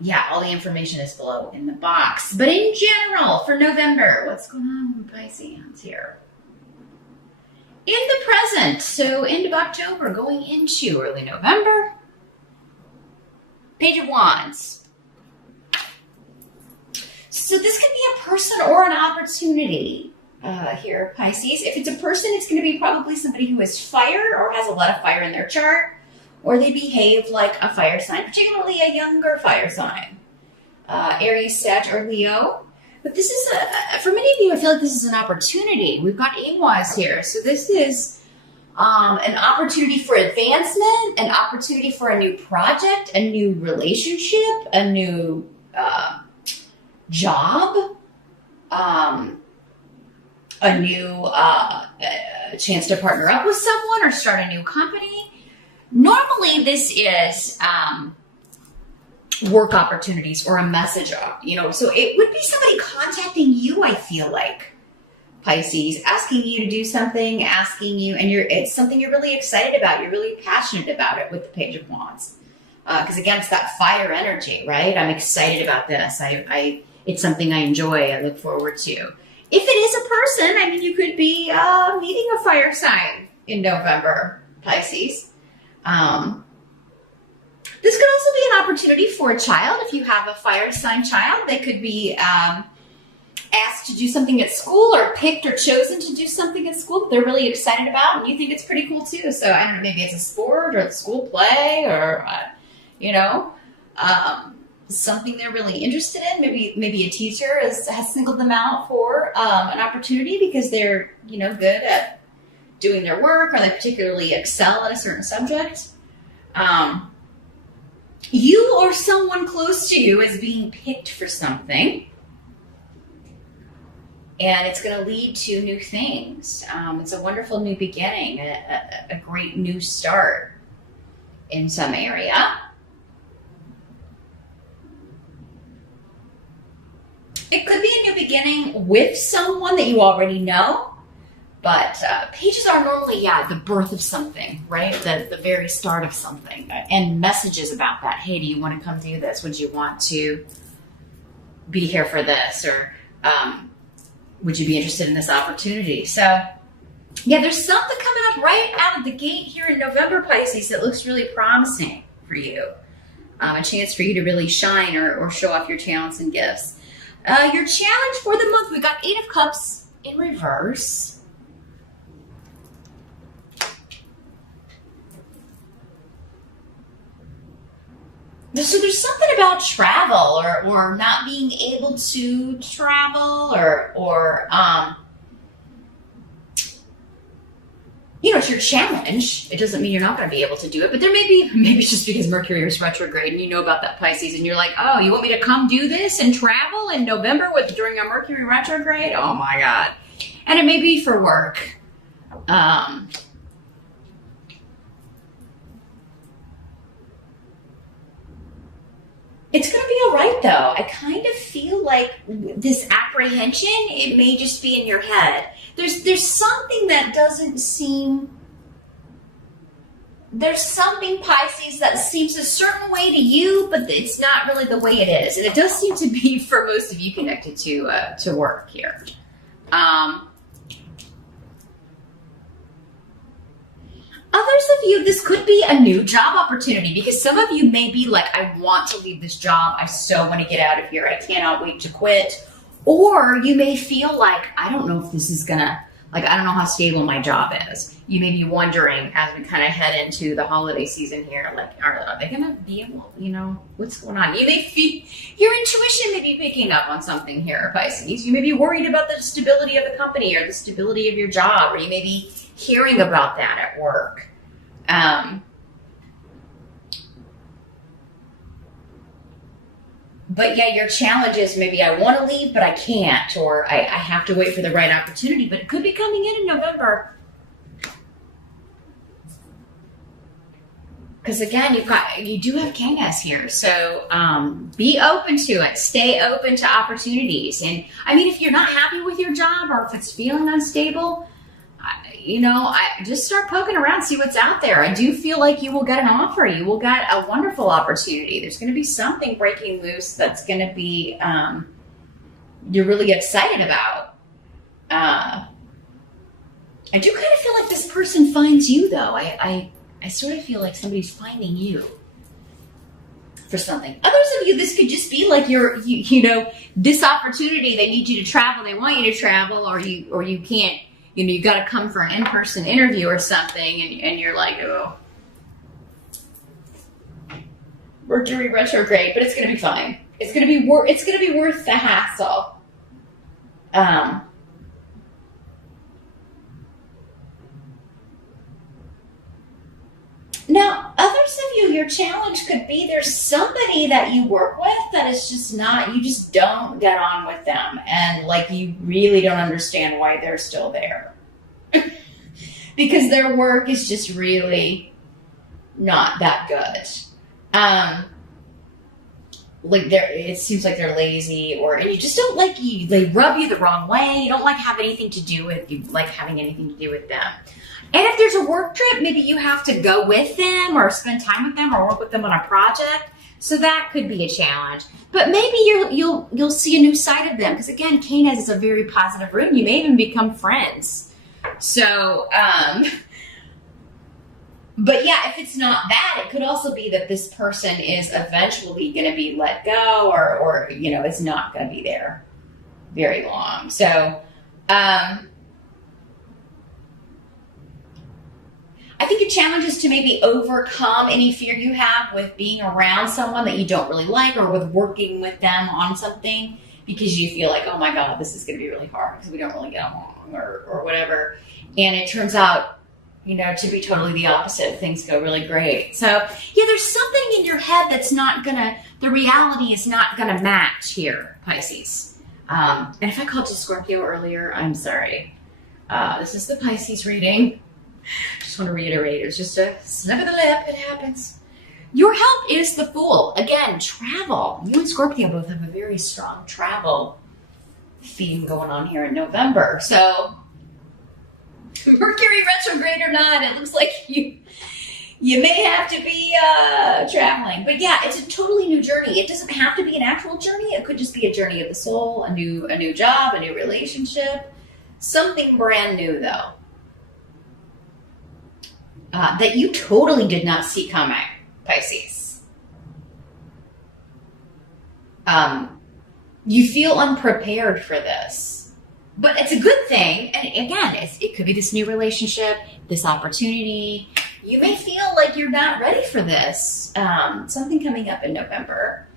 Yeah, all the information is below in the box. But in general, for November, what's going on with Pisceans here? In the present, so end of October, going into early November, Page of Wands. So this could be a person or an opportunity here, Pisces. If it's a person, it's going to be probably somebody who is fire or has a lot of fire in their chart, or they behave like a fire sign, particularly a younger fire sign, Aries, Sag, or Leo. But this is, for many of you, I feel like this is an opportunity. We've got Ewas here. So this is an opportunity for advancement, an opportunity for a new project, a new relationship, a new job, a new chance to partner up with someone or start a new company. Normally, this is work opportunities or a message, so it would be somebody contacting you, I feel like, Pisces, asking you to do something, asking you, and it's something you're really excited about. You're really passionate about it with the Page of Wands. Because again, it's that fire energy, right? I'm excited about this. It's something I enjoy. I look forward to. If it is a person, I mean, you could be meeting a fire sign in November, Pisces. This could also be an opportunity for a child. If you have a fire sign child, they could be asked to do something at school or picked or chosen to do something at school that they're really excited about, and you think it's pretty cool too. So I don't know, maybe it's a sport or a school play or, something they're really interested in. Maybe a teacher has singled them out for an opportunity because they're, good at doing their work, or they particularly excel at a certain subject. You or someone close to you is being picked for something, and it's going to lead to new things. It's a wonderful new beginning, a great new start in some area. It could be a new beginning with someone that you already know, but pages are normally, the birth of something, right? The very start of something, and messages about that. Hey, do you want to come do this? Would you want to be here for this? Or would you be interested in this opportunity? So, there's something coming up right out of the gate here in November, Pisces, that looks really promising for you. A chance for you to really shine or show off your talents and gifts. Your challenge for the month, we've got 8 of Cups in reverse. So there's something about travel or not being able to travel or it's your challenge. It doesn't mean you're not going to be able to do it, but there maybe it's just because Mercury is retrograde and you know about that, Pisces, and you're like, oh, you want me to come do this and travel in November during a Mercury retrograde? Oh my God. And it may be for work. It's going to be all right, though. I kind of feel like this apprehension, it may just be in your head. There's something that doesn't seem... There's something, Pisces, that seems a certain way to you, but it's not really the way it is. And it does seem to be, for most of you, connected to work here. Others of you, this could be a new job opportunity, because some of you may be like, I want to leave this job. I so want to get out of here. I cannot wait to quit. Or you may feel like, I don't know if this is going to, I don't know how stable my job is. You may be wondering as we kind of head into the holiday season here, are they going to be able, what's going on? You may feel, your intuition may be picking up on something here, Pisces. You may be worried about the stability of the company or the stability of your job, or you may be hearing about that at work. But your challenge is maybe I want to leave, but I can't, or I have to wait for the right opportunity, but it could be coming in November. Because again, you do have Cangas here. So be open to it. Stay open to opportunities. And I mean, if you're not happy with your job, or if it's feeling unstable, I just start poking around, see what's out there. I do feel like you will get an offer. You will get a wonderful opportunity. There's going to be something breaking loose that's going to be, you're really excited about. I do kind of feel like this person finds you, though. I sort of feel like somebody's finding you for something. Others of you, this could just be like this opportunity. They need you to travel. They want you to travel, or you can't. You got to come for an in-person interview or something, and you're like, oh, Mercury retrograde, but it's going to be fine. It's going to be worth the hassle. Now, others of you, your challenge could be there's somebody that you work with that is just not, you just don't get on with them. And like, you really don't understand why they're still there. Because their work is just really not that good. It seems like they're lazy, and you just don't like they rub you the wrong way. You don't like having anything to do with them. And if there's a work trip, maybe you have to go with them or spend time with them or work with them on a project. So that could be a challenge. But maybe you'll see a new side of them. Because again, Canis is a very positive rune. You may even become friends. So, but yeah, if it's not that, it could also be that this person is eventually going to be let go or it's not going to be there very long. So, I think a challenge is to maybe overcome any fear you have with being around someone that you don't really like or with working with them on something because you feel like, oh my God, this is going to be really hard because we don't really get along or whatever. And it turns out, to be totally the opposite. Things go really great. So yeah, there's something in your head that's the reality is not going to match here, Pisces. And if I called you Scorpio earlier, I'm sorry. This is the Pisces reading. Just want to reiterate, it's just a snap of the lip, it happens. Your help is the Fool. Again, travel. You and Scorpio both have a very strong travel theme going on here in November. So, Mercury retrograde or not, it looks like you may have to be traveling. But yeah, it's a totally new journey. It doesn't have to be an actual journey. It could just be a journey of the soul, a new job, a new relationship. Something brand new, though. That you totally did not see coming, Pisces. You feel unprepared for this, but it's a good thing. And again, it could be this new relationship, this opportunity. You may feel like you're not ready for this. Something coming up in November.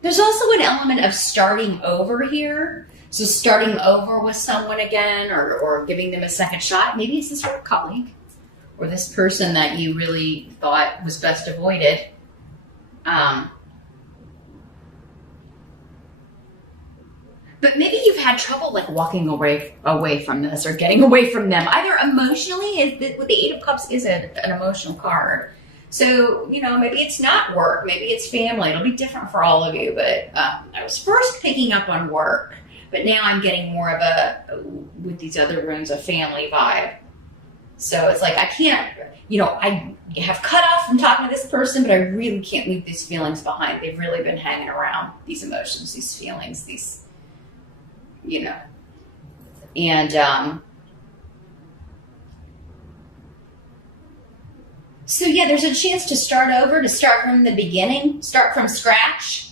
There's also an element of starting over here. So starting over with someone again or giving them a second shot. Maybe it's this work colleague or this person that you really thought was best avoided. But maybe you've had trouble like walking away from this or getting away from them. Either emotionally, with the Eight of Cups is an emotional card. So, maybe it's not work. Maybe it's family. It'll be different for all of you. But I was first picking up on work. But now I'm getting more of with these other runes, a family vibe. So it's like, I can't, I have cut off from talking to this person, but I really can't leave these feelings behind. They've really been hanging around, these emotions, these feelings, and, so yeah, there's a chance to start over, to start from the beginning, start from scratch.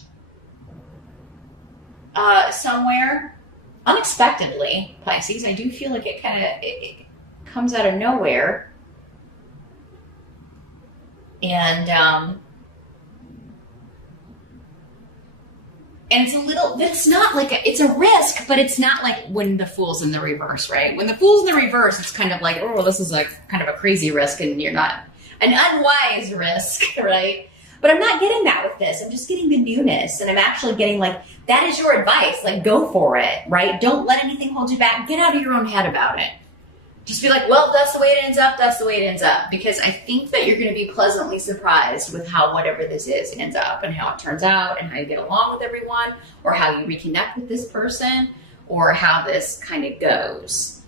Somewhere unexpectedly, Pisces. I do feel like it comes out of nowhere, and it's not like it's a risk, but it's not like when the Fool's in the reverse, right? When the Fool's in the reverse, it's kind of like, oh, this is like kind of a crazy risk, and you're not an unwise risk, right? But I'm not getting that with this. I'm just getting the newness. And I'm actually getting like, that is your advice. Like, go for it, right? Don't let anything hold you back. Get out of your own head about it. Just be like, well, that's the way it ends up. That's the way it ends up. Because I think that you're going to be pleasantly surprised with how whatever this is ends up and how it turns out and how you get along with everyone or how you reconnect with this person or how this kind of goes.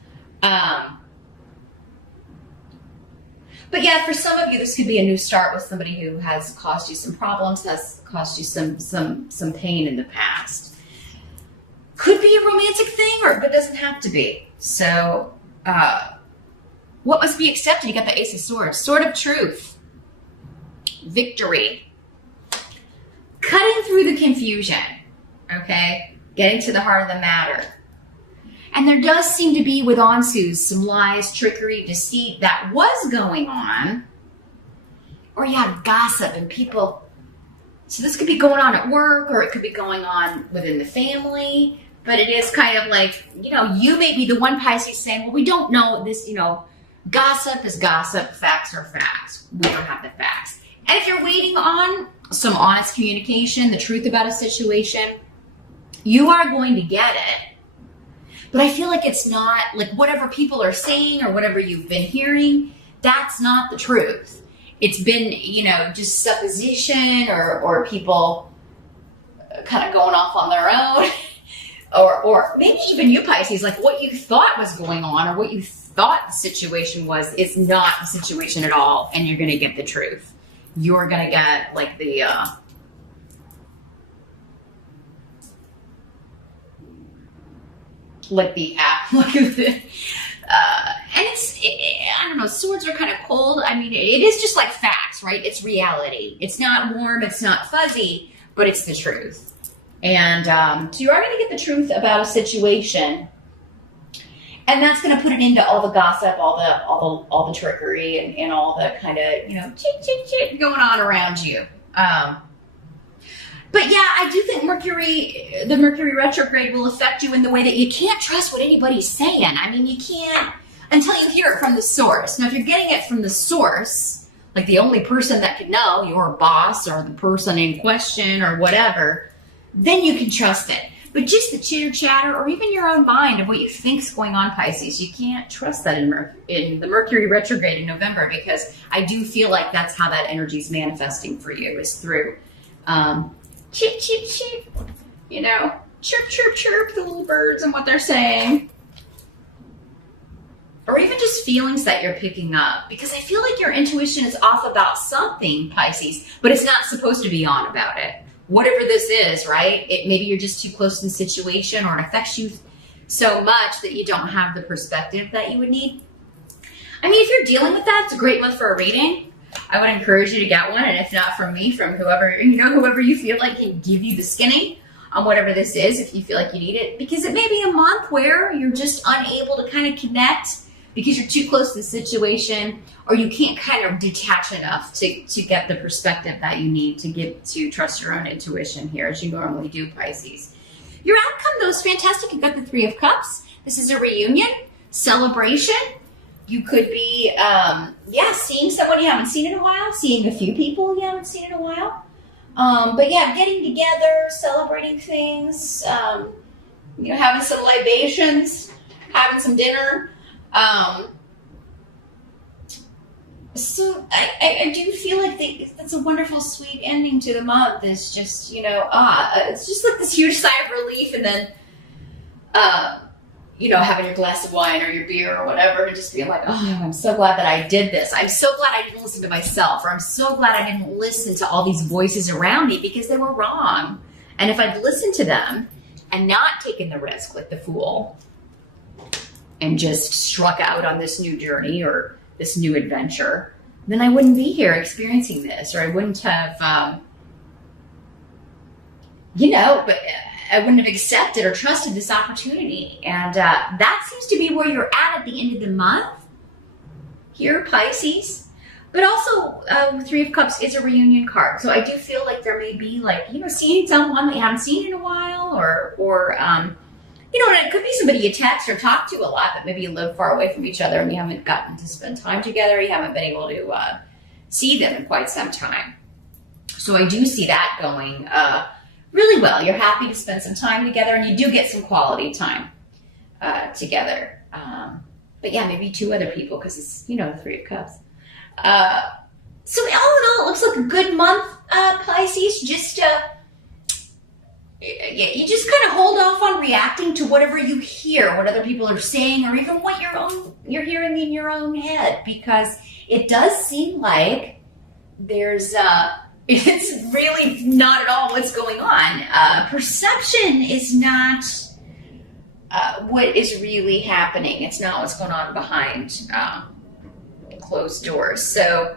But yeah, for some of you, this could be a new start with somebody who has caused you some problems, has caused you some pain in the past. Could be a romantic thing, but it doesn't have to be. So, what must be accepted? You got the Ace of Swords, Sword of Truth, victory, cutting through the confusion, okay? Getting to the heart of the matter. And there does seem to be, with Ansu, some lies, trickery, deceit that was going on. Or yeah, gossip and people. So this could be going on at work, or it could be going on within the family. But it is kind of like, you may be the one, Pisces, saying, well, we don't know this, gossip is gossip, facts are facts. We don't have the facts. And if you're waiting on some honest communication, the truth about a situation, you are going to get it. But I feel like it's not, like whatever people are saying or whatever you've been hearing, that's not the truth. It's been, just supposition or people kind of going off on their own. or maybe even you, Pisces, like what you thought was going on or what you thought the situation was is not the situation at all. And you're going to get the truth. You're going to get like the... and I don't know, swords are kind of cold. I mean, it is just like facts, right? It's reality. It's not warm, it's not fuzzy, but it's the truth. And so you are going to get the truth about a situation, and that's going to put it into all the gossip, all the trickery, and all the kind of chit going on around you. But yeah, I do think the Mercury retrograde will affect you in the way that you can't trust what anybody's saying. I mean, you can't until you hear it from the source. Now, if you're getting it from the source, like the only person that could know, your boss or the person in question or whatever, then you can trust it. But just the chitter chatter or even your own mind of what you think's going on, Pisces, you can't trust that in the Mercury retrograde in November, because I do feel like that's how that energy is manifesting for you, is through chip, chip, chip, chirp, chirp, chirp, the little birds and what they're saying. Or even just feelings that you're picking up. Because I feel like your intuition is off about something, Pisces, but it's not supposed to be on about it. Whatever this is, right? Maybe you're just too close to the situation, or it affects you so much that you don't have the perspective that you would need. I mean, if you're dealing with that, it's a great month for a reading. I would encourage you to get one, and if not from me, from whoever you feel like can give you the skinny on whatever this is, if you feel like you need it, because it may be a month where you're just unable to kind of connect because you're too close to the situation, or you can't kind of detach enough to get the perspective that you need to trust your own intuition here, as you normally do, Pisces. Your outcome, though, is fantastic. You've got the Three of Cups. This is a reunion, celebration. You could be, seeing someone you haven't seen in a while, seeing a few people you haven't seen in a while. But yeah, getting together, celebrating things, having some libations, having some dinner. So I do feel like that's a wonderful, sweet ending to the month. It's just, it's just like this huge sigh of relief, and then, having your glass of wine or your beer or whatever, and just being like, oh, I'm so glad that I did this. I'm so glad I didn't listen to myself, or I'm so glad I didn't listen to all these voices around me because they were wrong. And if I'd listened to them and not taken the risk like the fool and just struck out on this new journey or this new adventure, then I wouldn't be here experiencing this, or I wouldn't have, but I wouldn't have accepted or trusted this opportunity. And that seems to be where you're at the end of the month here, Pisces. But also, Three of Cups is a reunion card. So I do feel like there may be seeing someone that you haven't seen in a while, or and it could be somebody you text or talk to a lot, but maybe you live far away from each other and you haven't gotten to spend time together. You haven't been able to see them in quite some time. So I do see that going really well. You're happy to spend some time together, and you do get some quality time together. But yeah, maybe two other people, because it's, the Three of Cups. So all in all, it looks like a good month, Pisces. Just you just kind of hold off on reacting to whatever you hear, what other people are saying, or even what you're hearing in your own head, because it does seem like there's it's really not at all what's going on. Perception is not what is really happening. It's not what's going on behind closed doors. So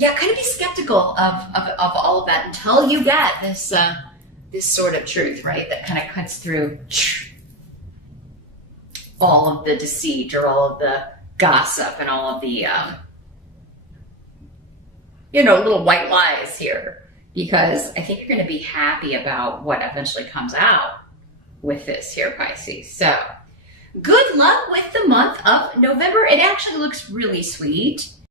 yeah, kind of be skeptical of all of that until you get this sort of truth, right? That kind of cuts through all of the deceit or all of the gossip and all of the little white lies here. Because I think you're going to be happy about what eventually comes out with this here, Pisces. So good luck with the month of November. It actually looks really sweet.